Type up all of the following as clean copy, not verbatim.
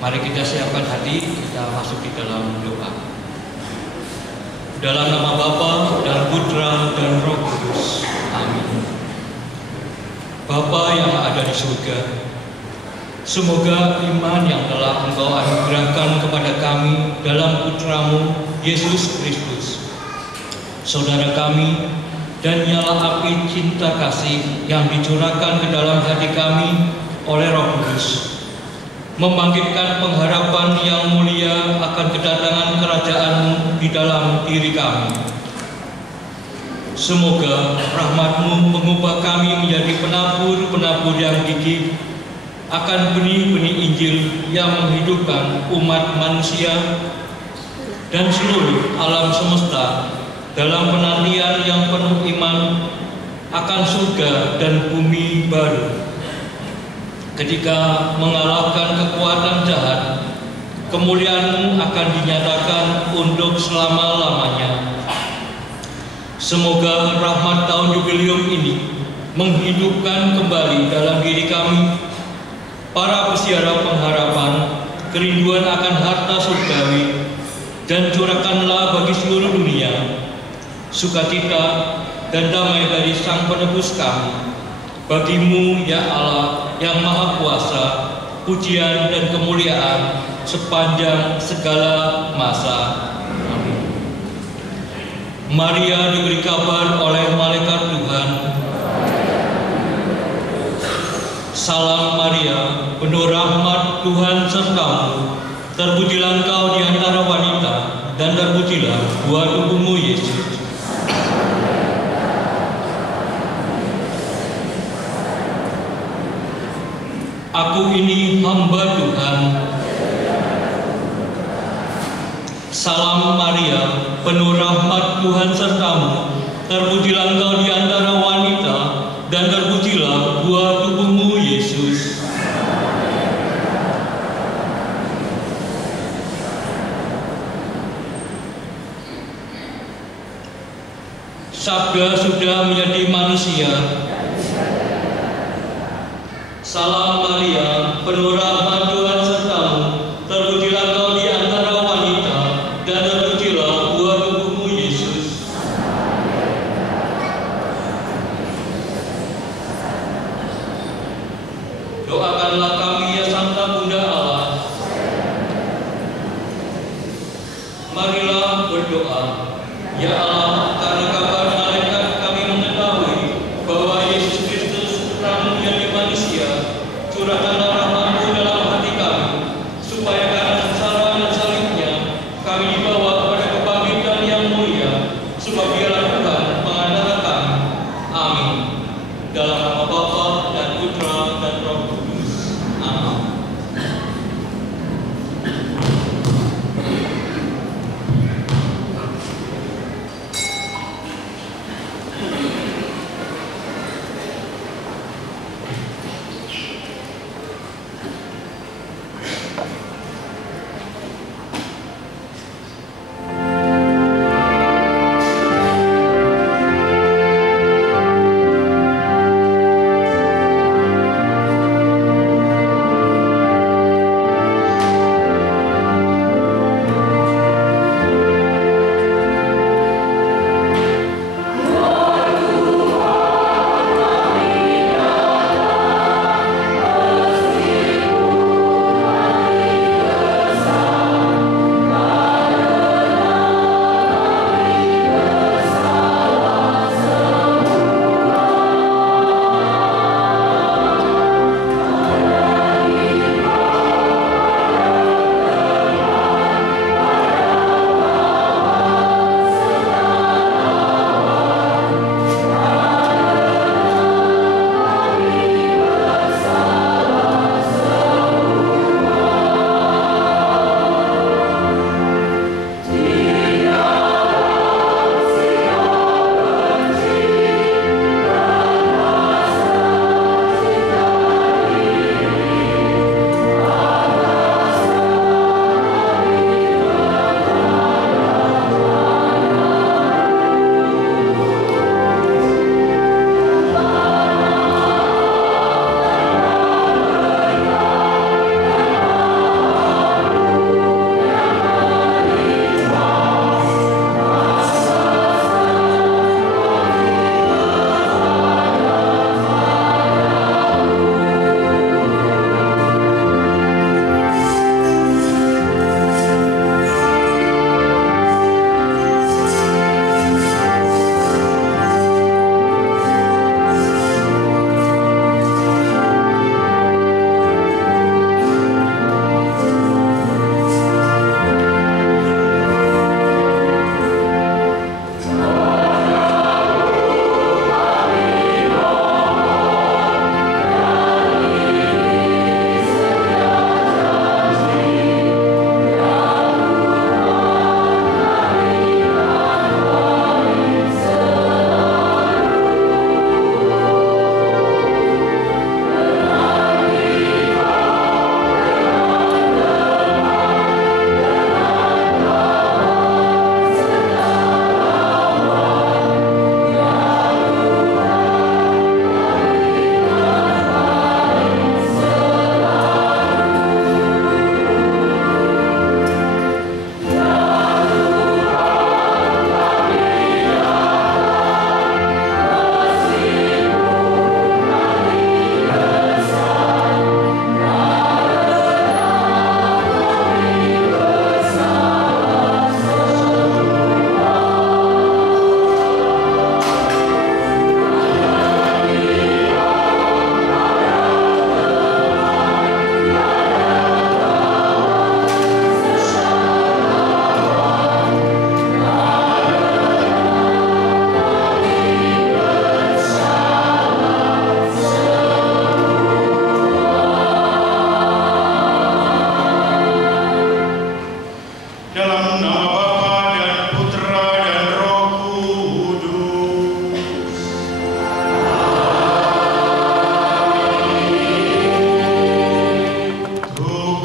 Mari kita siapkan hati, kita masuk di dalam doa. Dalam nama Bapa dan Putra dan Roh Kudus. Amin. Bapa yang ada di surga, semoga iman yang telah Engkau anugerahkan kepada kami dalam Putramu Yesus Kristus, Saudara kami, dan nyala api cinta kasih yang dicurahkan ke dalam hati kami oleh Roh Kudus, membangkitkan pengharapan yang mulia akan kedatangan kerajaan-Mu di dalam diri kami. Semoga rahmat-Mu mengubah kami menjadi penabur-penabur yang gigih akan benih-benih Injil yang menghidupkan umat manusia dan seluruh alam semesta dalam penantian yang penuh iman akan surga dan bumi baru. Ketika mengalahkan kekuatan jahat, kemuliaan-Mu akan dinyatakan untuk selama-lamanya. Semoga rahmat tahun jubileum ini menghidupkan kembali dalam diri kami para peziarah pengharapan kerinduan akan harta surgawi, dan curahkanlah bagi seluruh dunia sukacita dan damai dari Sang Penebus kami. Bagi-Mu ya Allah yang Maha Kuasa, pujian dan kemuliaan sepanjang segala masa. Amin. Maria diberi kabar oleh malaikat Tuhan, salam Maria, penuh rahmat, Tuhan sertamu. Terpujilah engkau di antara wanita, dan terpujilah buah tubuhmu Yesus. Aku ini hamba Tuhan. Salam Maria, penuh rahmat, Tuhan sertamu. Terpujilah engkau di antara wanita, dan terpujilah buah tubuhmu Yesus. Sabda sudah menjadi manusia. Salam Maria, penuh rahmat, Tuhan sertamu. Terpujilah engkau di antara wanita, dan terpujilah buah tubuhmu Yesus. Doakanlah kami ya Santa Bunda Allah. Marilah berdoa. Ya Allah, karena kabar malaikat kami mengetahui bahwa Yesus Kristus Putra-Mu menjadi manusia, curahkanlah rahmat-Mu dalam hati kami, supaya karena sengsara dan salibnya kami dibawa kepada kebangkitan yang mulia, sebab Dialah Tuhan pengantara kami. Amin. Dalam nama Bapa dan Putra dan Roh Kudus. Amin.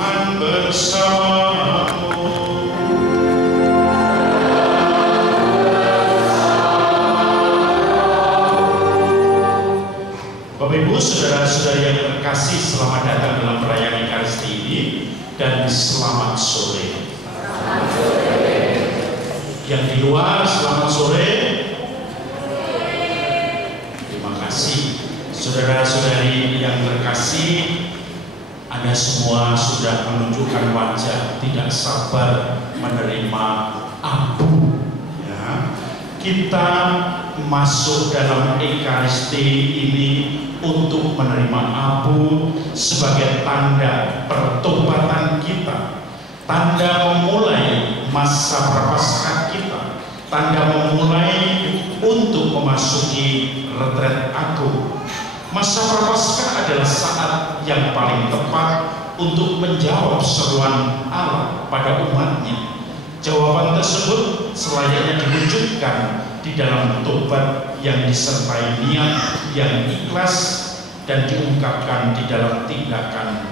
Tuhan bersamamu. Bapak Ibu, saudara-saudara yang terkasih, selamat datang dalam perayaan Ekaristi ini dan selamat sore. Yang di luar, selamat sore. Terima kasih. Saudara-saudari yang terkasih, Anda semua sudah menunjukkan wajah tidak sabar menerima abu. Ya. Kita masuk dalam Ekaristi ini untuk menerima abu sebagai tanda pertobatan kita, tanda memulai masa prapaskah kita, tanda memulai untuk memasuki retret agung. Masa prapaskah adalah saat yang paling tepat untuk menjawab seruan Allah pada umatnya. Jawaban tersebut selayaknya diwujudkan di dalam tobat yang disertai niat yang ikhlas dan diungkapkan di dalam tindakan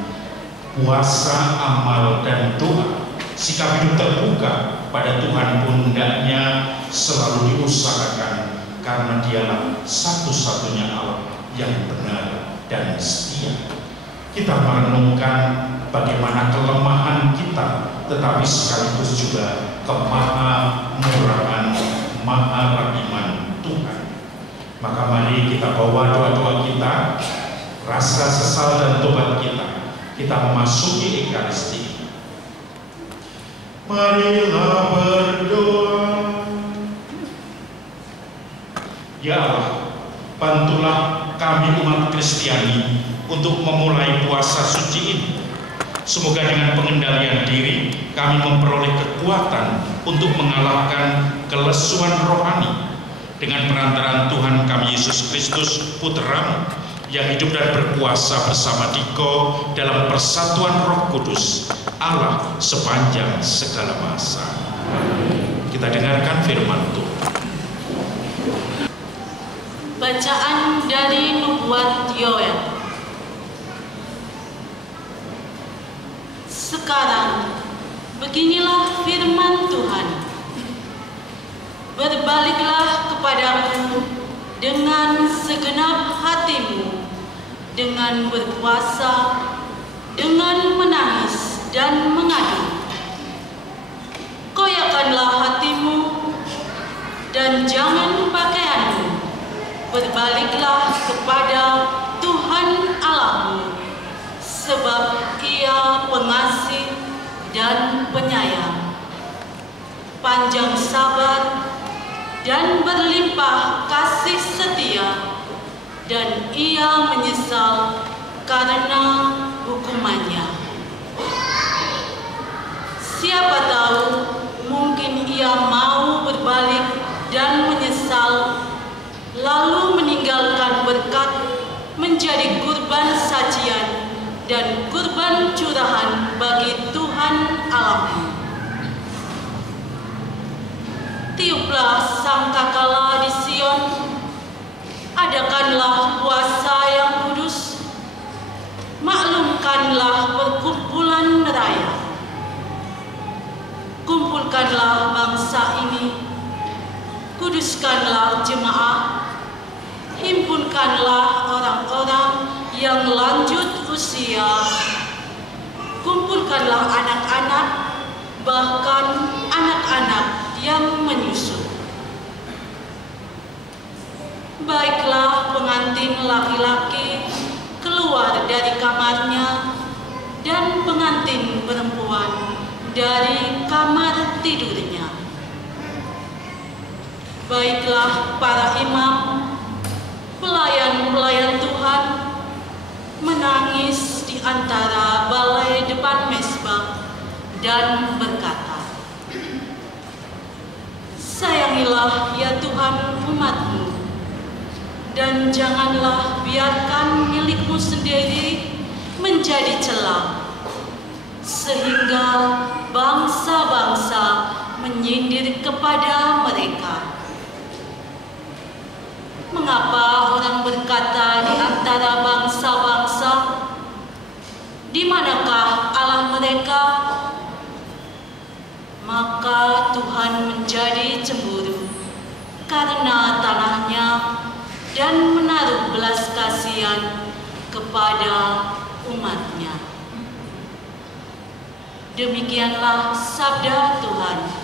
puasa, amal, dan doa. Sikap hidup terbuka pada Tuhan pun hendaknya selalu diusahakan, karena Dialah satu-satunya Allah yang benar dan setia. Kita merenungkan bagaimana kelemahan kita, tetapi sekaligus juga kemahamurahan, maharahiman Tuhan. Maka mari kita bawa doa-doa kita, rasa sesal dan tobat kita memasuki Ekaristi. Marilah berdoa. Ya Allah, bantulah kami umat Kristiani untuk memulai puasa suci ini. Semoga dengan pengendalian diri kami memperoleh kekuatan untuk mengalahkan kelesuan rohani dengan perantaraan Tuhan kami Yesus Kristus, Putra-Mu, yang hidup dan berkuasa bersama Diko dalam persatuan Roh Kudus, Allah sepanjang segala masa. Kita dengarkan firman Tuhan. Bacaan dari Nubuat Yoel. Sekarang, beginilah firman Tuhan. Berbaliklah kepadaku dengan segenap hatimu, dengan berpuasa, dengan menangis dan mengadu. Koyakkanlah hatimu dan jangan pakaianmu. Berbaliklah kepada Tuhan Allahmu, sebab Ia pengasih dan penyayang, panjang sabar dan berlimpah kasih setia, dan Ia menyesal karena hukumannya. Siapa tahu, mungkin Ia mau berbalik dan menyesal, lalu meninggalkan berkat menjadi kurban sajian dan kurban curahan bagi Tuhan Allahmu. Tiuplah sangkakala di Sion, adakanlah puasa yang kudus, maklumkanlah perkumpulan raya. Kumpulkanlah bangsa ini, kuduskanlah jemaah, himpunkanlah orang-orang yang lanjut usia, kumpulkanlah anak-anak, bahkan anak-anak yang menyusu. Baiklah pengantin laki-laki keluar dari kamarnya, dan pengantin perempuan dari kamar tidurnya. Baiklah para imam, pelayan-pelayan Tuhan, menangis di antara balai depan mezbah dan berkata, sayangilah ya Tuhan umat-Mu, dan janganlah biarkan milik-Mu sendiri menjadi celah, sehingga bangsa-bangsa menyindir kepada mereka. Mengapa orang berkata di antara bangsa-bangsa, di manakah Allah mereka? mereka, maka Tuhan menjadi cemburu karena tanahnya dan menaruh belas kasihan kepada umatnya. Demikianlah sabda Tuhan.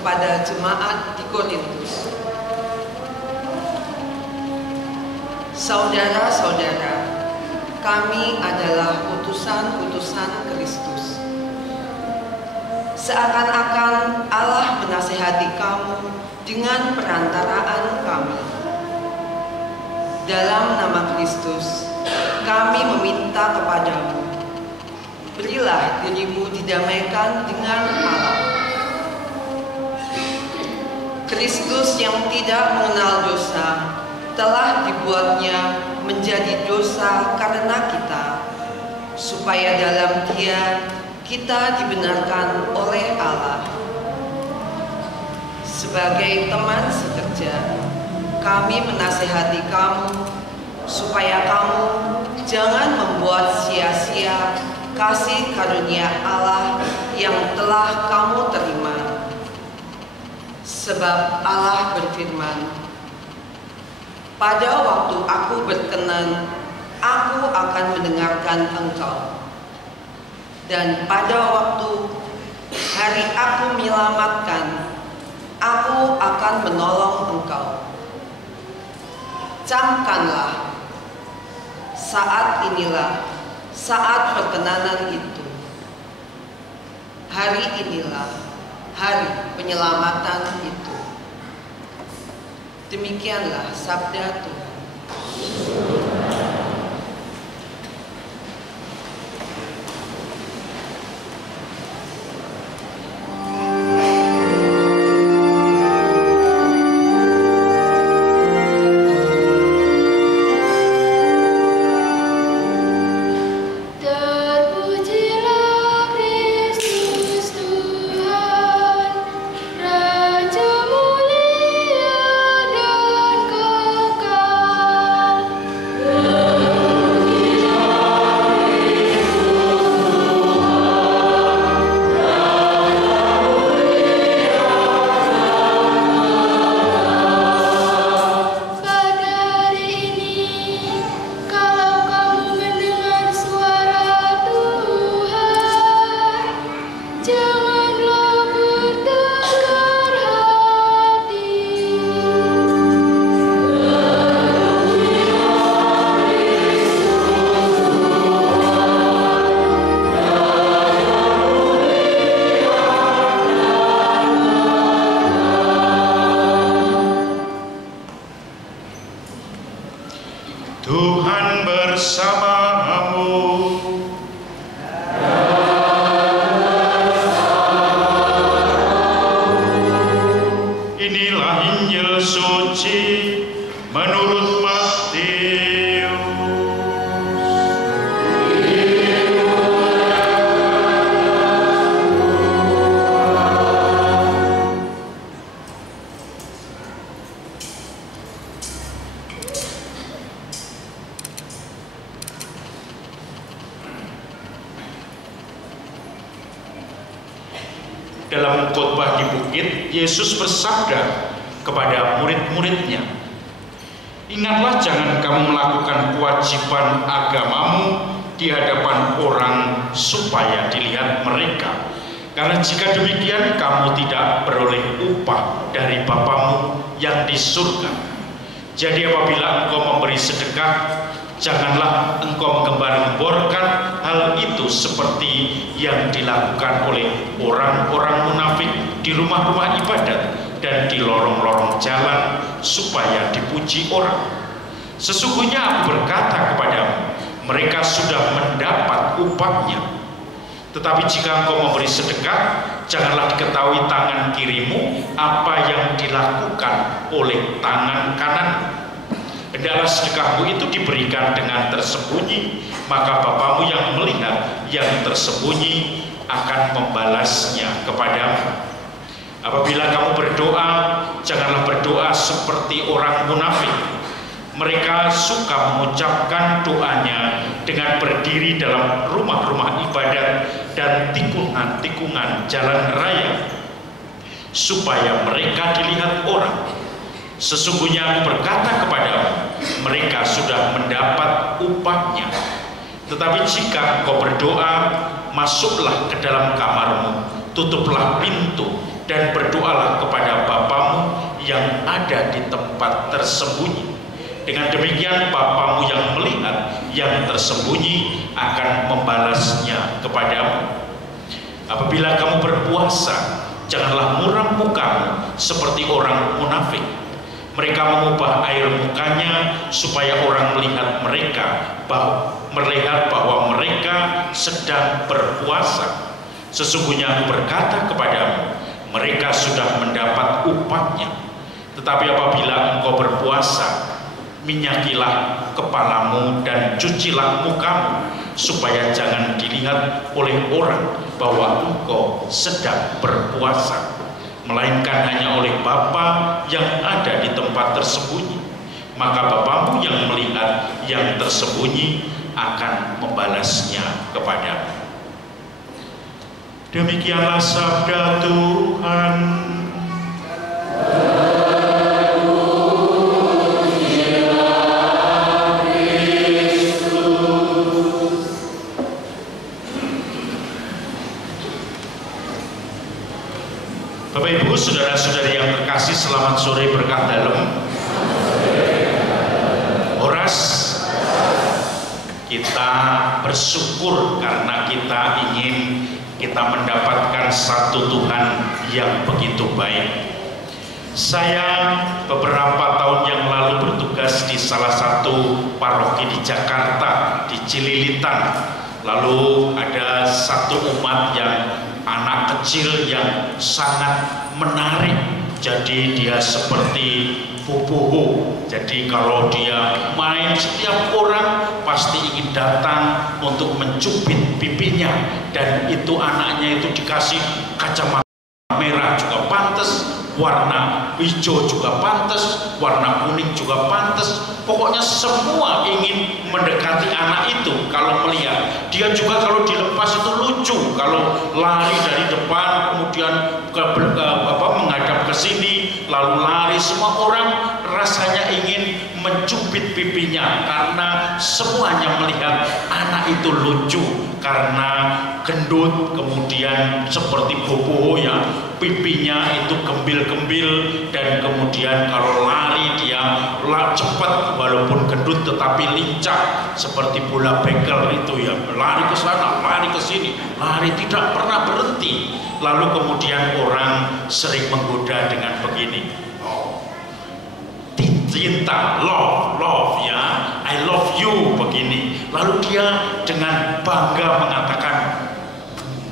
kepada jemaat di Korintus. Saudara-saudara, kami adalah utusan-utusan Kristus. Seakan-akan Allah menasihati kamu dengan perantaraan kami. Dalam nama Kristus, kami meminta kepadamu, berilah dirimu didamaikan dengan Allah. Kristus yang tidak mengenal dosa telah dibuatnya menjadi dosa karena kita, supaya dalam Dia kita dibenarkan oleh Allah. Sebagai teman sekerja, kami menasihati kamu supaya kamu jangan membuat sia-sia kasih karunia Allah yang telah kamu terima. Sebab Allah berfirman, "Pada waktu aku berkenan, aku akan mendengarkan engkau. Dan pada waktu hari aku menyelamatkan, aku akan menolong engkau." Camkanlah, saat inilah saat perkenanan itu. Hari inilah hari penyelamatan itu. Demikianlah sabda Tuhan. Tuhan bersamamu. Inilah Injil suci menurut Matius. Dalam khotbah di bukit, Yesus bersabda kepada murid-muridnya, "Ingatlah, jangan kamu melakukan kewajiban agamamu di hadapan orang supaya dilihat mereka. Karena jika demikian, kamu tidak beroleh upah dari Bapamu yang di surga. Jadi apabila engkau memberi sedekah, janganlah engkau menggembar-gemborkan hal itu seperti yang dilakukan oleh orang-orang munafik di rumah-rumah ibadat dan di lorong-lorong jalan supaya dipuji orang. Sesungguhnya aku berkata kepadamu, mereka sudah mendapat upahnya. Tetapi jika engkau memberi sedekah, janganlah diketahui tangan kirimu apa yang dilakukan oleh tangan kanan. Hendaklah sedekahmu itu diberikan dengan tersembunyi, maka Bapamu yang melihat yang tersembunyi akan membalasnya kepadamu. Apabila kamu berdoa, janganlah berdoa seperti orang munafik. Mereka suka mengucapkan doanya dengan berdiri dalam rumah-rumah ibadat dan tikungan-tikungan jalan raya, supaya mereka dilihat orang. Sesungguhnya aku berkata kepadamu, mereka sudah mendapat upahnya. Tetapi jika engkau berdoa, masuklah ke dalam kamarmu, tutuplah pintu, dan berdoalah kepada Bapamu yang ada di tempat tersembunyi. Dengan demikian Bapamu yang melihat yang tersembunyi akan membalasnya kepadamu. Apabila kamu berpuasa, janganlah muram mukamu seperti orang munafik. Mereka mengubah air mukanya supaya orang melihat bahwa mereka sedang berpuasa. Sesungguhnya aku berkata kepadamu, mereka sudah mendapat upahnya. Tetapi apabila engkau berpuasa, minyakilah kepalamu dan cucilah mukamu, supaya jangan dilihat oleh orang bahwa engkau sedang berpuasa, melainkan hanya oleh Bapa yang ada di tempat tersembunyi. Maka Bapamu yang melihat yang tersembunyi akan membalasnya kepadamu. Demikianlah sabda Tuhan. Bapak Ibu, saudara-saudari yang terkasih, selamat sore berkah dalam. Horas, kita bersyukur karena kita mendapatkan satu Tuhan yang begitu baik. Saya beberapa tahun yang lalu bertugas di salah satu paroki di Jakarta, di Cililitan. Lalu ada satu umat yang anak kecil yang sangat menarik. Jadi dia seperti boboho. Jadi kalau dia main, setiap orang pasti ingin datang untuk mencubit pipinya. Dan itu anaknya itu dikasih kacamata merah juga pantas, warna hijau juga pantas, warna kuning juga pantas. Pokoknya semua ingin mendekati anak itu. Kalau melihat dia juga, kalau dilepas itu lucu. Kalau lari dari depan kemudian menghadap ke sini lalu lari, semua orang rasanya ingin mencubit pipinya karena semuanya melihat anak itu lucu, karena gendut, kemudian seperti boboho ya, pipinya itu gembil-gembil, dan kemudian kalau lari dia cepat walaupun gendut tetapi lincah seperti bola bekel itu ya, lari ke sana, lari ke sini, lari tidak pernah berhenti. Lalu kemudian orang sering menggoda dengan begini, cinta, love ya, I love you, begini. Lalu dia dengan bangga mengatakan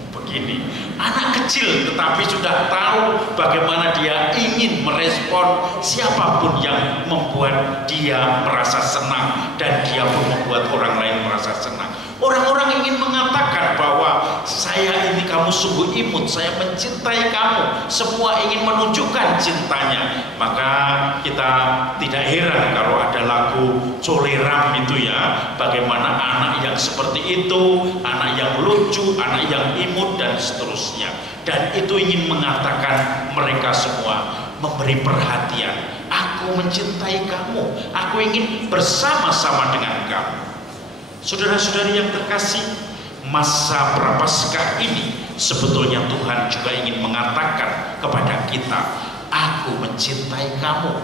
begini. Anak kecil tetapi sudah tahu bagaimana dia ingin merespon siapapun yang membuat dia merasa senang, dan dia pun membuat orang lain merasa senang. Orang-orang ingin mengatakan bahwa saya ini, kamu sungguh imut, saya mencintai kamu. Semua ingin menunjukkan cintanya. Maka kita tidak heran kalau ada lagu Coleram itu ya, bagaimana anak yang seperti itu, anak yang lucu, anak yang imut, dan seterusnya. Dan itu ingin mengatakan mereka semua memberi perhatian. Aku mencintai kamu, aku ingin bersama-sama dengan kamu. Saudara-saudari yang terkasih, masa Prapaskah ini sebetulnya Tuhan juga ingin mengatakan kepada kita, aku mencintai kamu,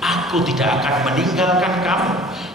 aku tidak akan meninggalkan kamu,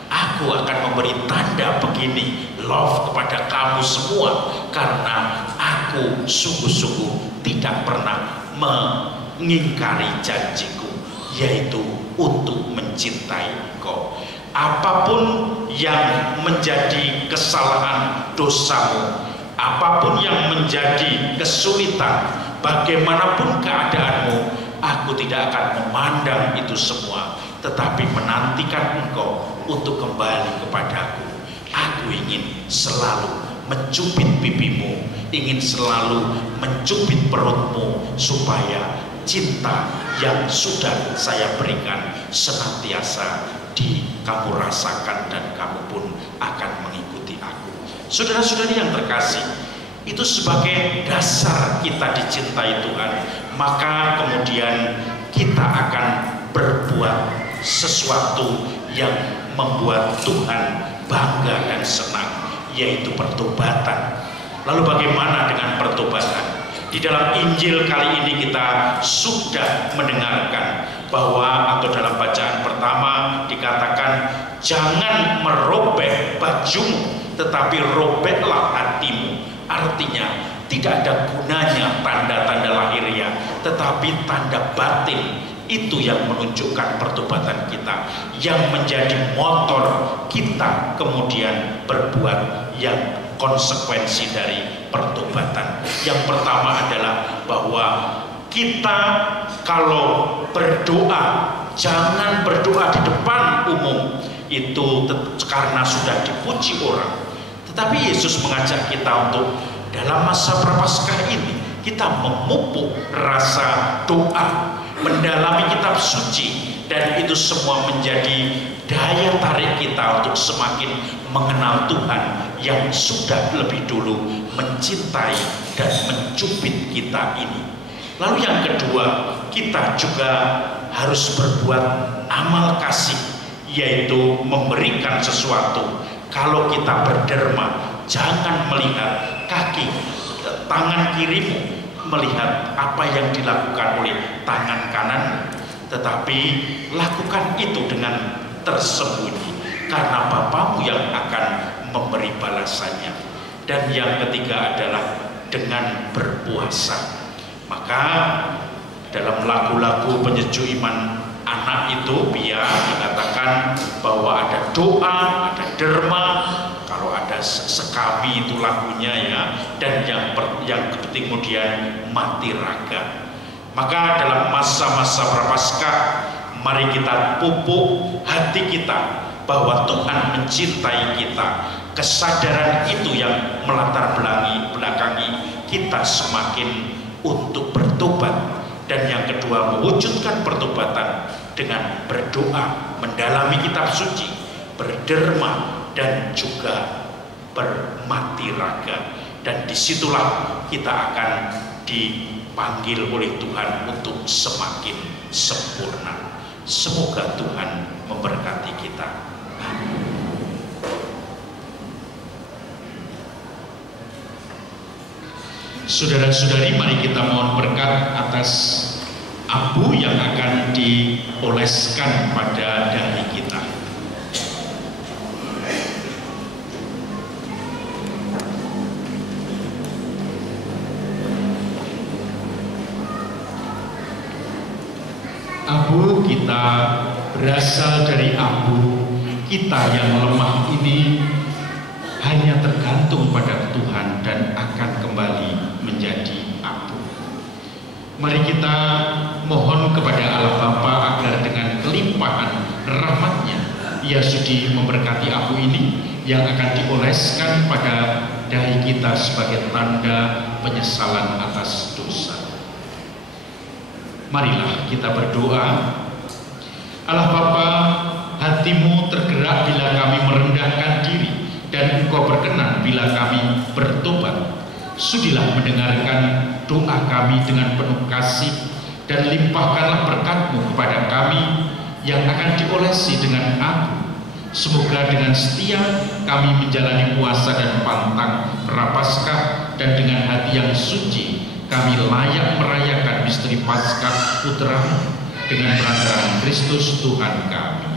aku akan memberi tanda begini, love kepada kamu semua, karena aku sungguh-sungguh tidak pernah mengingkari janjiku, yaitu untuk mencintai engkau. Apapun yang menjadi kesalahan dosamu, apapun yang menjadi kesulitan, bagaimanapun keadaanmu, aku tidak akan memandang itu semua, tetapi menantikan engkau untuk kembali kepadaku. Aku ingin selalu mencubit pipimu, ingin selalu mencubit perutmu, supaya cinta yang sudah saya berikan senantiasa kamu rasakan, dan kamu pun akan mengikuti aku. Saudara-saudari yang terkasih, itu sebagai dasar kita dicintai Tuhan, maka kemudian kita akan berbuat sesuatu yang membuat Tuhan bangga dan senang, yaitu pertobatan. Lalu bagaimana dengan pertobatan? Di dalam Injil kali ini kita sudah mendengarkan bahwa, atau dalam bacaan pertama dikatakan, jangan merobek bajumu, tetapi robeklah hatimu. Artinya Tidak ada gunanya tanda-tanda lahiriah, tetapi tanda batin itu yang menunjukkan pertobatan kita, yang menjadi motor kita kemudian berbuat yang konsekuensi dari pertobatan. Yang pertama adalah bahwa kita kalau berdoa, jangan berdoa di depan umum, itu karena sudah dipuji orang. Tetapi Yesus mengajak kita untuk dalam masa Prapaskah ini kita memupuk rasa doa, mendalami kitab suci, dan itu semua menjadi daya tarik kita untuk semakin mengenal Tuhan yang sudah lebih dulu mencintai dan mencubit kita ini. Lalu yang kedua, kita juga harus berbuat amal kasih, yaitu memberikan sesuatu. Kalau kita berderma, jangan melihat tangan kirimu melihat apa yang dilakukan oleh tangan kanan, tetapi lakukan itu dengan tersembunyi, karena Bapamu yang akan memberi balasannya. Dan yang ketiga adalah dengan berpuasa. Maka dalam lagu-lagu penyejuk iman anak itu biar dikatakan bahwa ada doa, ada derma, kalau ada sekami itu lagunya ya, dan yang penting kemudian mati raga. Maka dalam masa-masa Prapaskah, mari kita pupuk hati kita bahwa Tuhan mencintai kita. Kesadaran itu yang melatar belakangi kita semakin untuk bertobat. Dan yang kedua, mewujudkan pertobatan dengan berdoa, mendalami kitab suci, berderma, dan juga bermati raga. Dan disitulah kita akan dipanggil oleh Tuhan untuk semakin sempurna. Semoga Tuhan memberkati kita. Saudara-saudari, mari kita mohon berkat atas abu yang akan dioleskan pada dahi kita. Abu kita berasal dari abu kita yang lemah ini, hanya tergantung pada Tuhan dan akan kembali menjadi abu. Mari kita mohon kepada Allah Bapa agar dengan kelimpahan rahmat-Nya Ia sudi memberkati abu ini yang akan dioleskan pada dahi kita sebagai tanda penyesalan atas dosa. Marilah kita berdoa. Allah Bapa, hatimu tergerak bila kami merendahkan diri, dan Engkau berkenan bila kami bertobat. Sudilah mendengarkan doa kami dengan penuh kasih, dan limpahkanlah berkat-Mu kepada kami yang akan diolesi dengan abu. Semoga dengan setia kami menjalani puasa dan pantang Prapaskah, dan dengan hati yang suci kami layak merayakan misteri Paskah Putra-Mu dengan perantaraan Kristus Tuhan kami.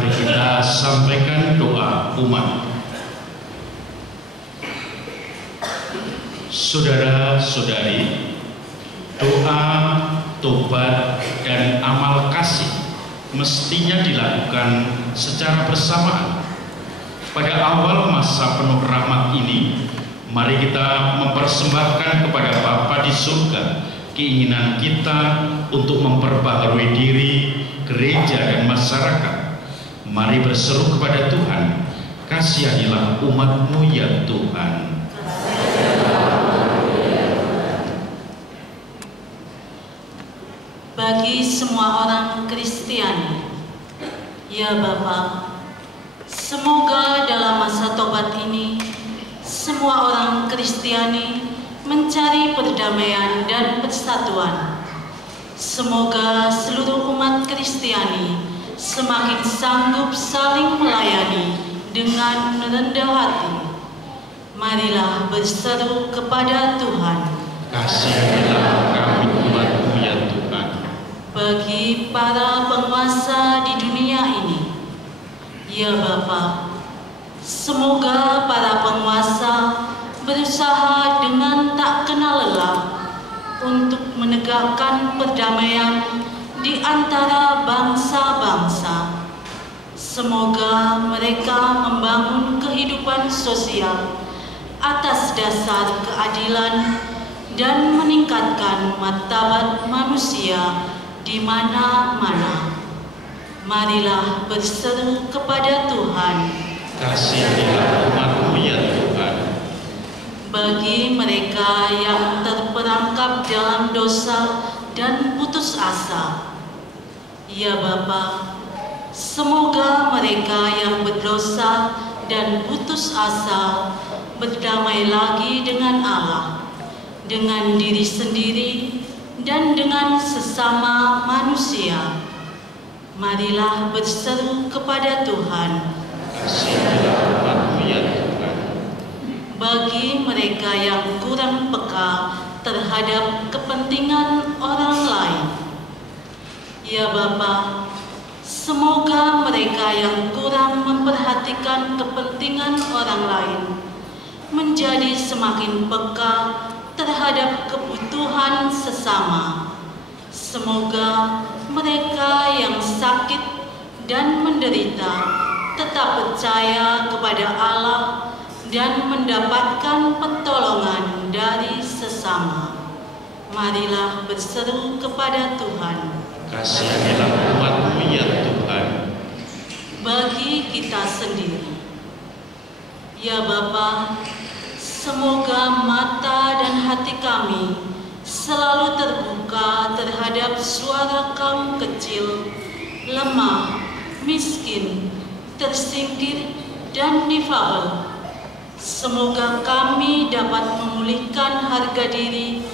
Mari kita sampaikan doa umat. Saudara-saudari, doa, tobat, dan amal kasih mestinya dilakukan secara bersamaan. Pada awal masa penuh rahmat ini, mari kita mempersembahkan kepada Bapa di surga keinginan kita untuk memperbaharui diri, gereja, dan masyarakat. Mari berseru kepada Tuhan, kasihanilah umat-Mu ya Tuhan. Bagi semua orang Kristiani, ya Bapa, semoga dalam masa tobat ini semua orang Kristiani mencari perdamaian dan persatuan. Semoga seluruh umat Kristiani semakin sanggup saling melayani dengan rendah hati. Marilah berseru kepada Tuhan. Kasihanilah kami umat-Mu ya Tuhan. Bagi para penguasa di dunia ini, ya Bapa, semoga para penguasa berusaha dengan tak kenal lelah untuk menegakkan perdamaian di antara bangsa-bangsa. Semoga mereka membangun kehidupan sosial atas dasar keadilan dan meningkatkan martabat manusia di mana-mana. Marilah berseru kepada Tuhan. Kasihanilah umat-Mu ya Tuhan. Bagi mereka yang terperangkap dalam dosa dan putus asa, ya Bapa, semoga mereka yang berdosa dan putus asa berdamai lagi dengan Allah, dengan diri sendiri, dan dengan sesama manusia. Marilah berseru kepada Tuhan. Kasihanilah umat-Mu ya Tuhan. Bagi mereka yang kurang peka terhadap kepentingan orang lain, ya Bapa, semoga mereka yang kurang memperhatikan kepentingan orang lain menjadi semakin peka terhadap kebutuhan sesama. Semoga mereka yang sakit dan menderita tetap percaya kepada Allah dan mendapatkan pertolongan dari sesama. Marilah berseru kepada Tuhan. Kasihanilah umat-Mu ya Tuhan. Bagi kita sendiri, ya Bapa, semoga mata dan hati kami selalu terbuka terhadap suara kaum kecil, lemah, miskin, tersingkir, dan difabel. Semoga kami dapat memulihkan harga diri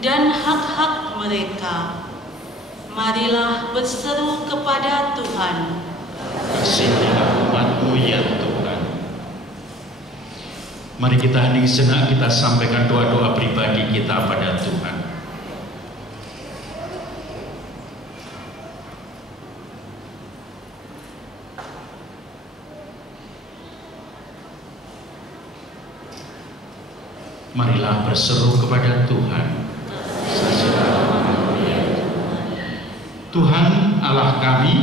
dan hak-hak mereka. Marilah berseru kepada Tuhan. Kasihanilah umat-Mu ya Tuhan. Mari kita hening sejenak, kita sampaikan doa-doa pribadi kita pada Tuhan. Marilah berseru kepada Tuhan. Tuhan Allah kami,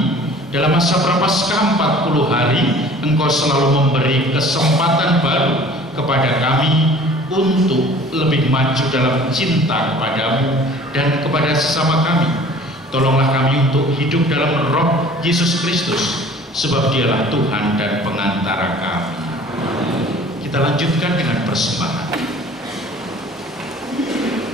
dalam masa prapaskah 40 hari, Engkau selalu memberi kesempatan baru kepada kami untuk lebih maju dalam cinta kepadamu dan kepada sesama kami. Tolonglah kami untuk hidup dalam roh Yesus Kristus, sebab Dialah Tuhan dan pengantara kami. Kita lanjutkan dengan persembahan. Terima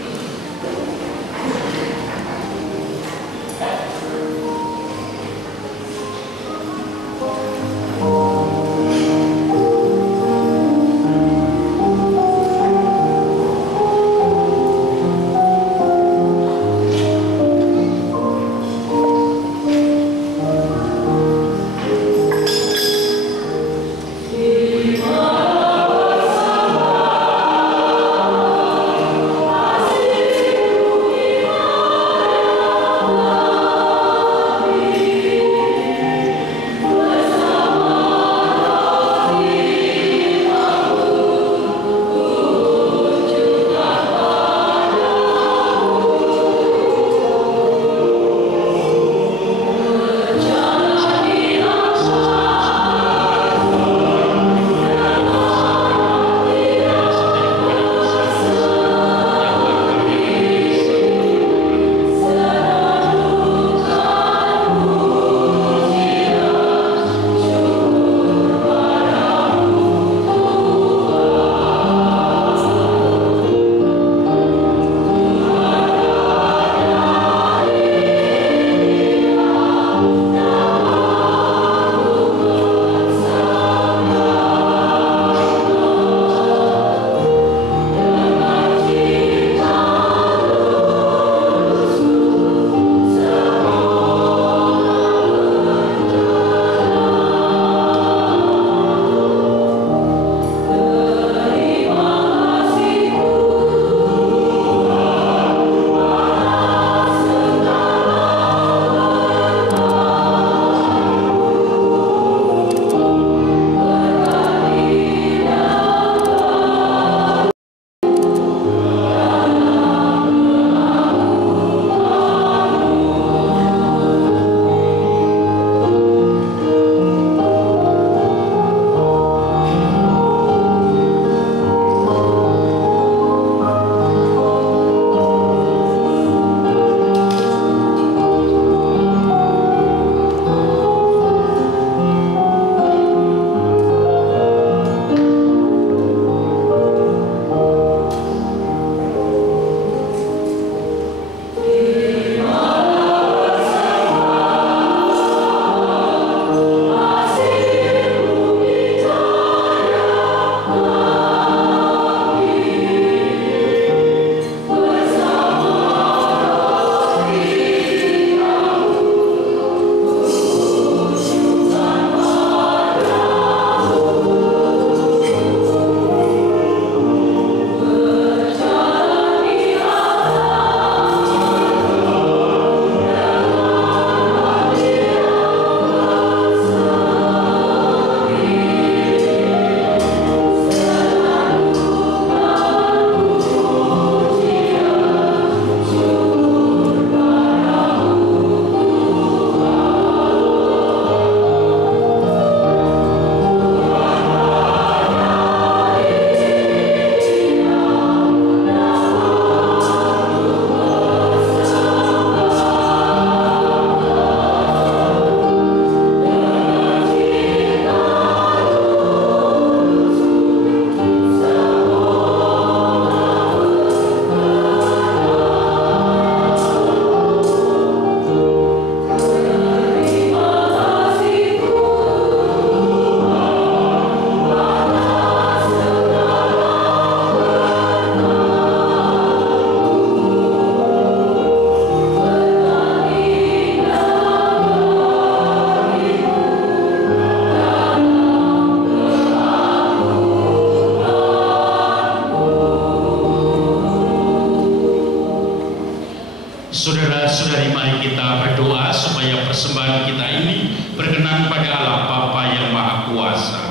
persembahan kita ini berkenan pada Allah Bapa yang Maha Kuasa.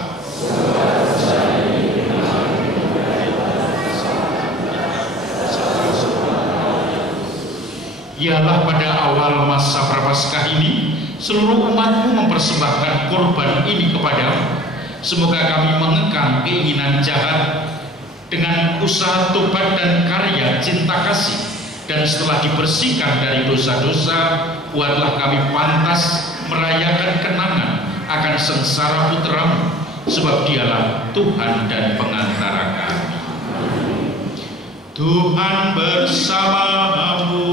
Ialah pada awal masa Prapaskah ini, seluruh umatmu mempersembahkan korban ini kepadamu. Semoga kami mengekang keinginan jahat dengan usaha tobat dan karya cinta kasih. Dan setelah dibersihkan dari dosa-dosa, buatlah kami pantas merayakan kenangan akan sengsara putramu, sebab dialah Tuhan dan pengantara kami. Tuhan bersamamu.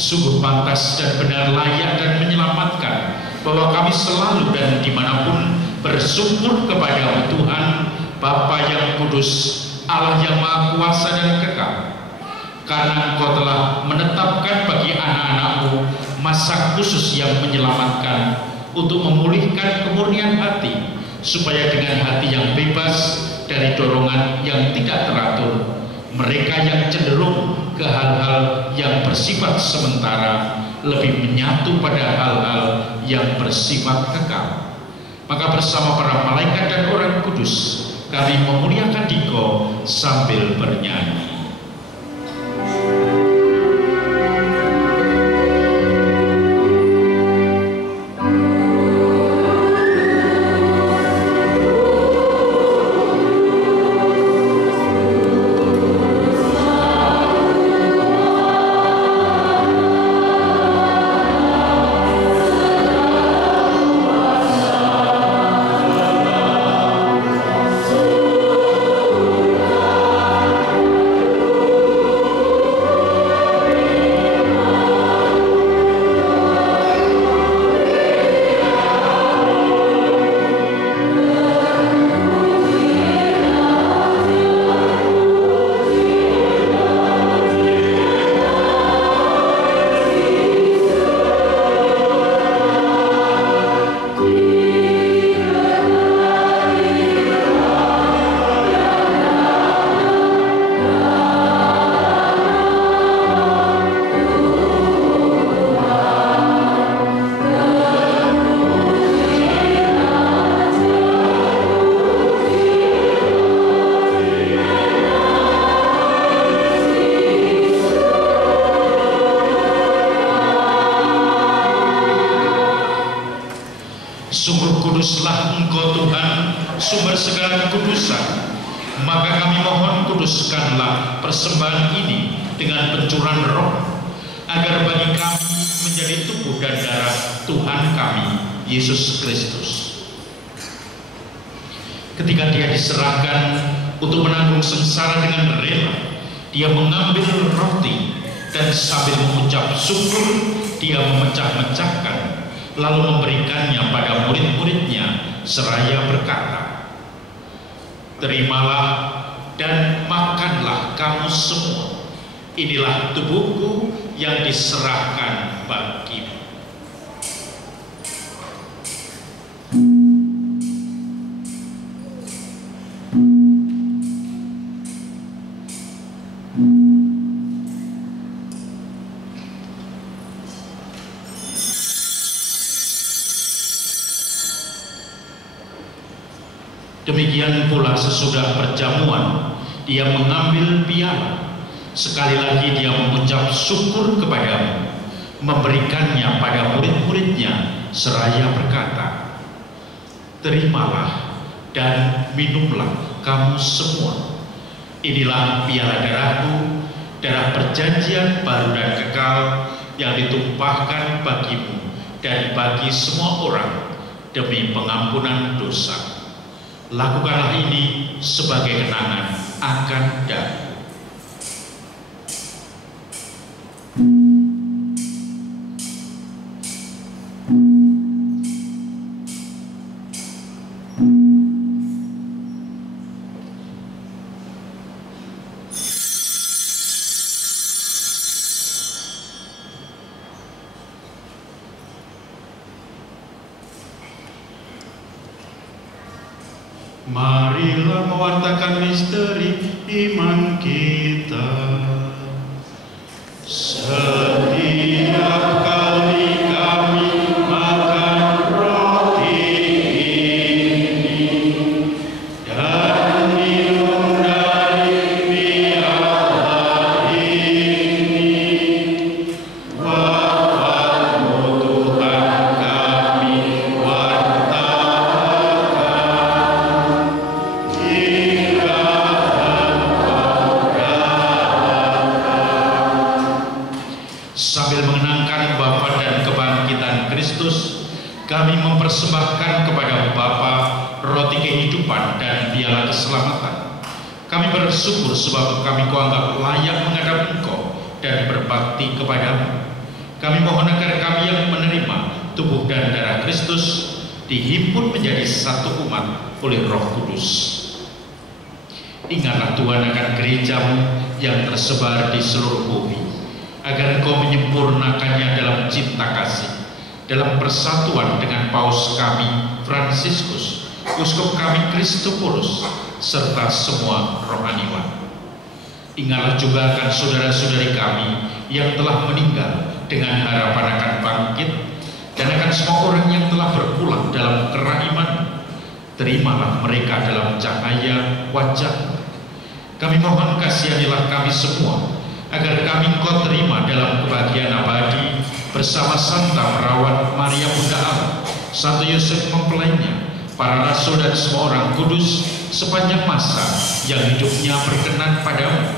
Sungguh pantas dan benar, layak dan menyelamatkan bahwa kami selalu dan dimanapun bersyukur kepada Tuhan Bapa yang kudus, Allah yang Maha Kuasa dan kekal, karena Engkau telah menetapkan bagi anak-anak-Mu masa khusus yang menyelamatkan untuk memulihkan kemurnian hati, supaya dengan hati yang bebas dari dorongan yang tidak teratur, mereka yang cenderung ke hal-hal yang bersifat sementara lebih menyatu pada hal-hal yang bersifat kekal. Maka bersama para malaikat dan orang kudus kami memuliakan Dikau sambil bernyanyi. Sungguh kuduslah Engkau Tuhan, sumber segala kekudusan. Maka kami mohon, kuduskanlah persembahan ini dengan pencurahan Roh, agar bagi kami menjadi tubuh dan darah Tuhan kami Yesus Kristus. Ketika Dia diserahkan untuk menanggung sengsara dengan rela, Dia mengambil roti dan sambil mengucap syukur, Dia memecah-mecahkan, lalu memberikannya pada murid-muridnya seraya berkata, "Terimalah dan makanlah kamu semua. Inilah tubuhku yang diserahkan bagimu." Demikian pula sesudah perjamuan, Dia mengambil piala. Sekali lagi Dia mengucap syukur kepadamu, memberikannya pada murid-muridnya seraya berkata, "Terimalah dan minumlah kamu semua. Inilah piala darahku, darah perjanjian baru dan kekal yang ditumpahkan bagimu dan bagi semua orang demi pengampunan dosa. Lakukanlah ini sebagai kenangan akan darah. Marilah mewartakan misteri iman kita. Setiap kali kami makan roti ini dan minum dari piala ini, wafat-Mu Tuhan kami wartakan. Sambil mengenangkan Bapa dan kebangkitan Kristus, kami mempersembahkan kepada Bapa roti kehidupan dan piala keselamatan. Kami bersyukur sebab kami Kau anggap layak menghadap Engkau dan berbakti kepadamu. Kami mohon agar kami yang menerima tubuh dan darah Kristus dihimpun menjadi satu umat oleh Roh Kudus. Ingatlah Tuhan akan gerejamu yang tersebar di seluruh bumi, agar Engkau menyempurnakannya dalam cinta kasih, dalam persatuan dengan Paus kami Fransiskus, Uskup kami Kristoporus, serta semua rohaniwan. Ingatlah juga akan saudara-saudari kami yang telah meninggal dengan harapan akan bangkit, dan akan semua orang yang telah berpulang dalam keraiman. Terimalah mereka dalam cahaya wajah. Kami mohon kasihanilah kami semua, agar kami Engkau terima dalam kebahagiaan abadi bersama Santa Perawat Maria Bunda Allah, Santo Yosef mempelainya, para rasul dan semua orang kudus sepanjang masa yang hidupnya berkenan padamu.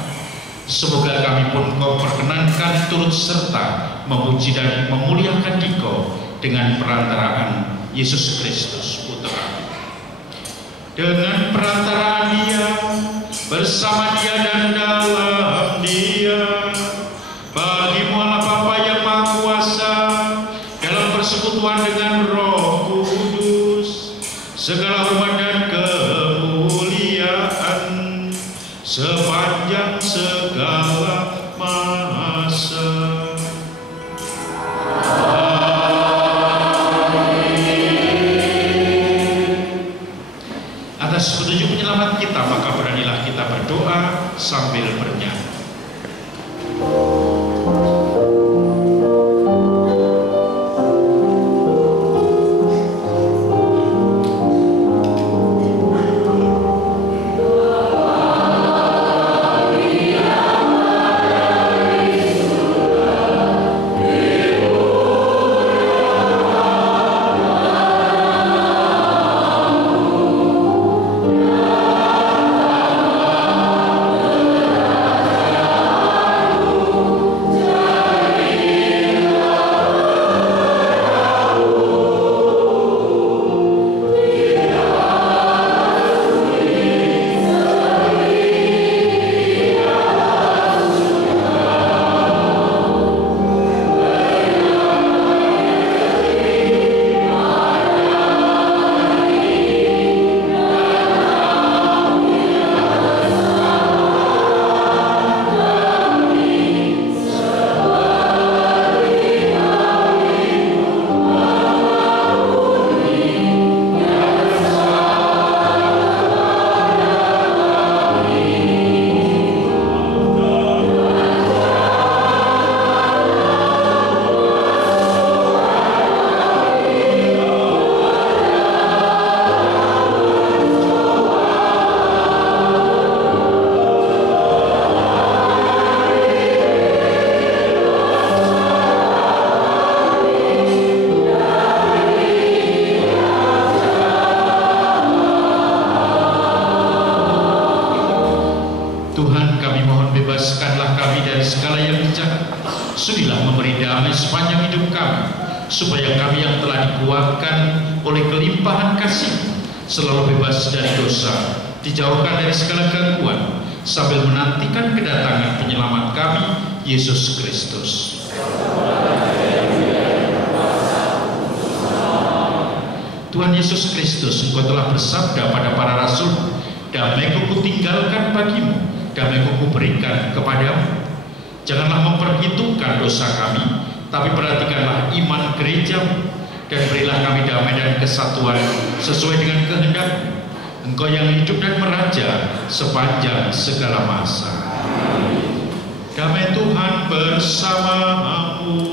Semoga kami pun Kau perkenankan turut serta memuji dan memuliakan Dikau dengan perantaraan Yesus Kristus Putra. Dengan perantaraan Dia, bersama Dia dan dalam Dia, bagi-Mu Allah Bapa yang Maha Kuasa, dalam persekutuan dengan Roh Kudus, segala hormat dan kemuliaan sepanjang segala masa. Atas petunjuk penyelamat kita, maka beranilah kita berdoa sambil bernyanyi. sudilah memberi damai sepanjang hidup kami, supaya kami yang telah dikuatkan oleh kelimpahan kasih selalu bebas dari dosa, dijauhkan dari segala gangguan, sambil menantikan kedatangan penyelamat kami, Yesus Kristus. Tuhan Yesus Kristus, Engkau telah bersabda pada para rasul, damai-Ku tinggalkan bagimu, damai-Ku berikan kepadamu. Janganlah memperhitungkan dosa kami, tapi perhatikanlah iman gereja-Mu, dan berilah kami damai dan kesatuan sesuai dengan kehendak-Mu. Engkau yang hidup dan meraja sepanjang segala masa. Damai Tuhan bersamamu.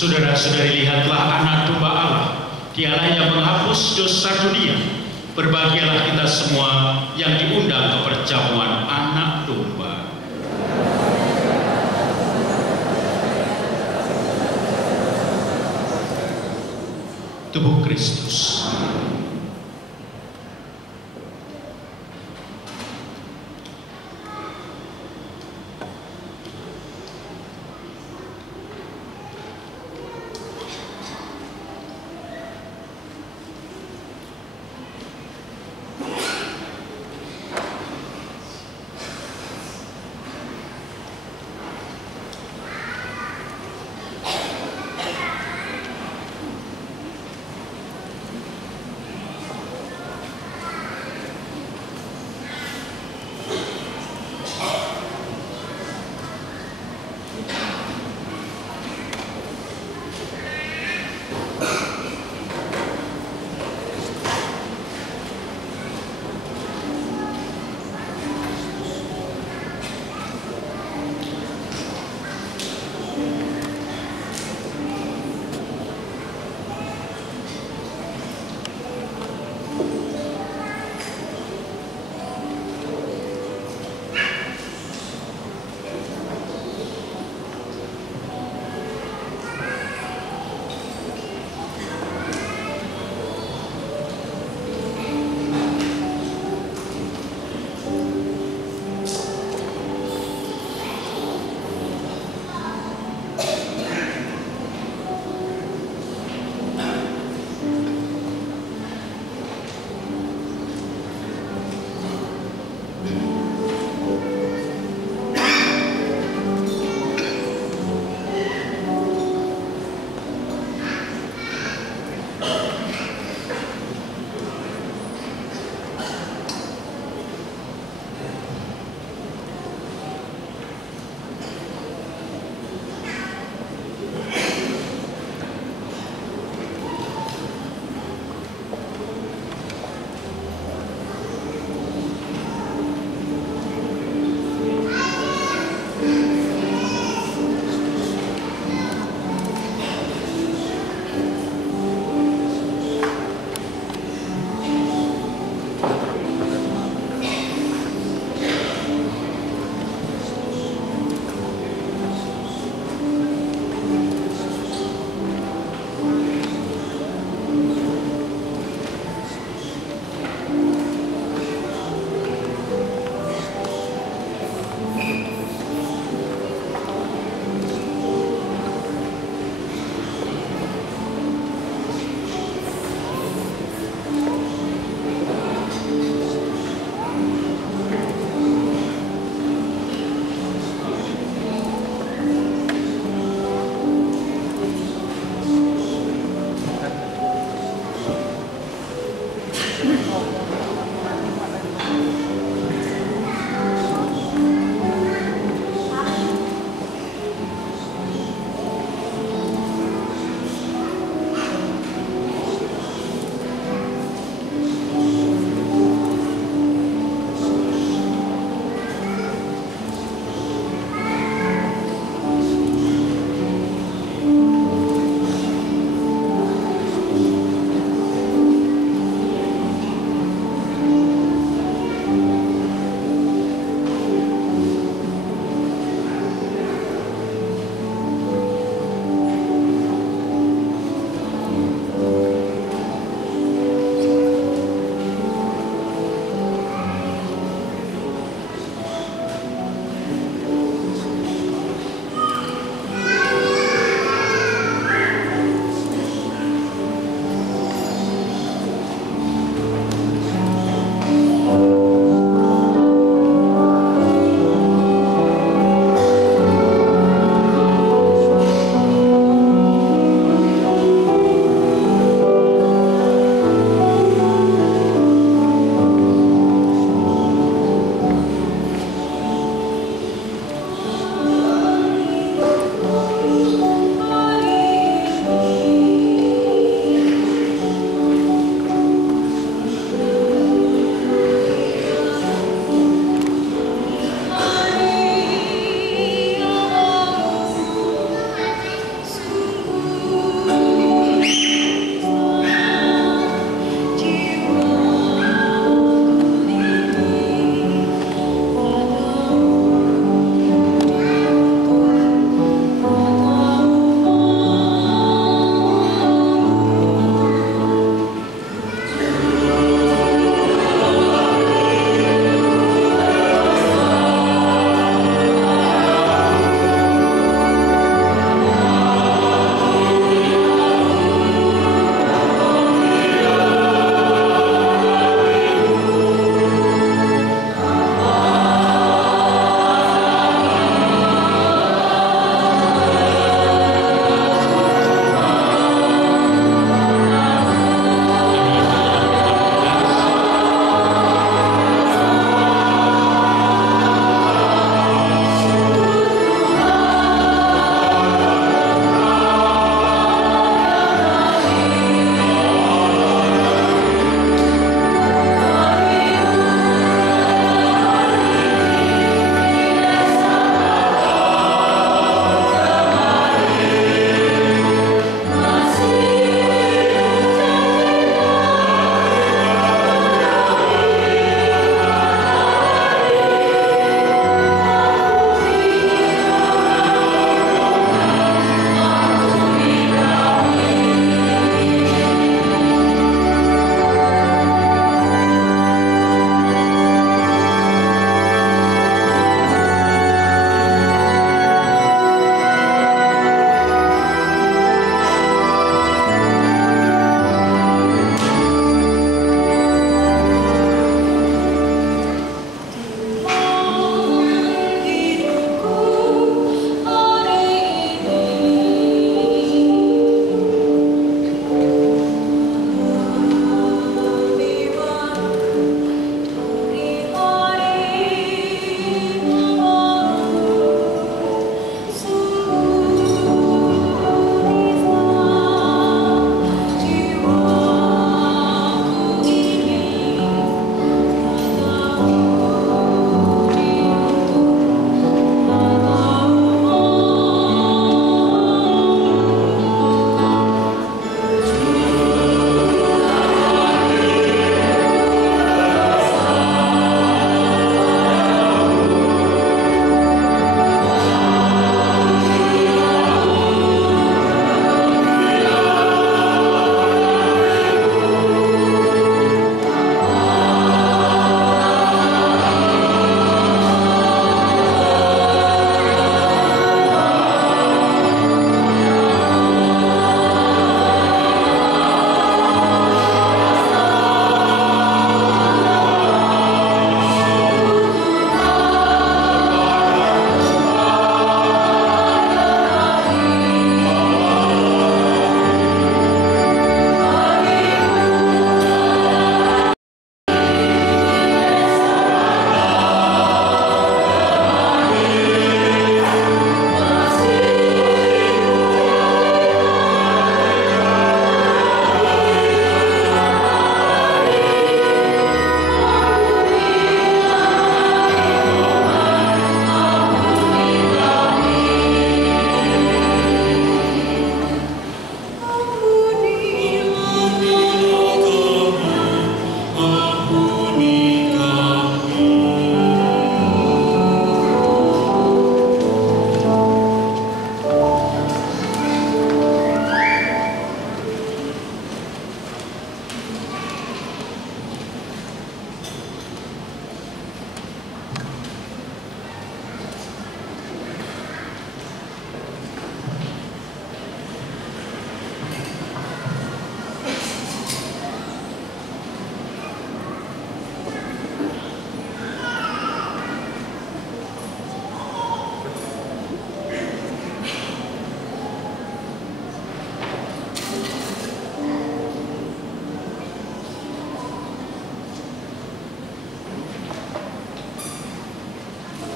Saudara-saudari, lihatlah anak domba Allah, Dialah yang menghapus dosa dunia. Berbahagialah kita semua yang diundang ke perjamuan anak domba. Tubuh Kristus.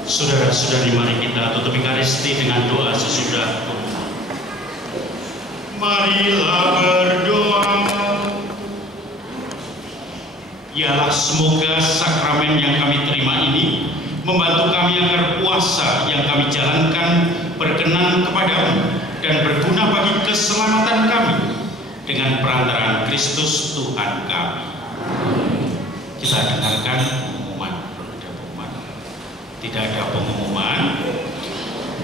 Saudara-saudari, mari kita tutup Ekaristi dengan doa sesudah pengumuman. Marilah berdoa. Yalah, semoga sakramen yang kami terima ini membantu kami agar puasa yang kami jalankan berkenan kepadamu dan berguna bagi keselamatan kami dengan perantaraan Kristus Tuhan kami. Kita dengarkan pengumuman. Tidak ada pengumuman.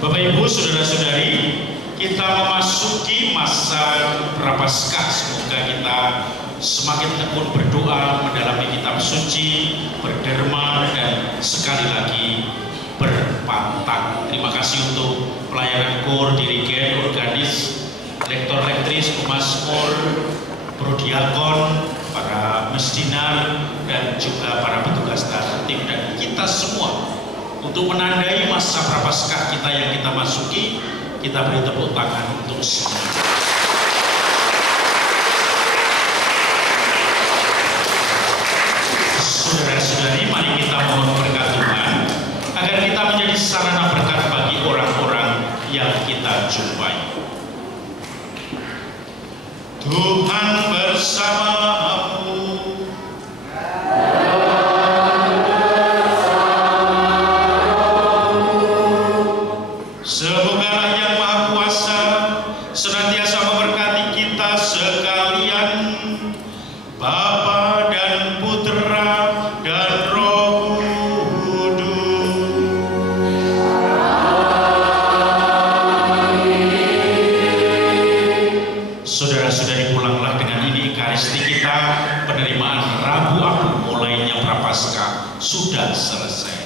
Bapak Ibu, saudara-saudari, kita memasuki masa Prapaskah. Semoga kita semakin tekun berdoa, mendalami kitab suci, berderma, dan sekali lagi berpantang. Terima kasih untuk pelayanan kor, dirigen, organis, lektor, lektris, pemasmur, prodiakon, para mesdinar, dan juga para petugas tertib, dan kita semua. Untuk menandai masa Prapaskah kita yang kita masuki, kita beri tepuk tangan untuk semua. Saudara-saudari, mari kita mohon berkat Tuhan agar kita menjadi sarana berkat bagi orang-orang yang kita jumpai. Tuhan bersamamu. Semoga Yang Maha Kuasa senantiasa memberkati kita sekalian, Bapa dan Putra dan Roh Kudus. Saudara-saudari, pulanglah dengan ini Ekaristi kita. Penerimaan Rabu Abu mulainya Prapaskah sudah selesai.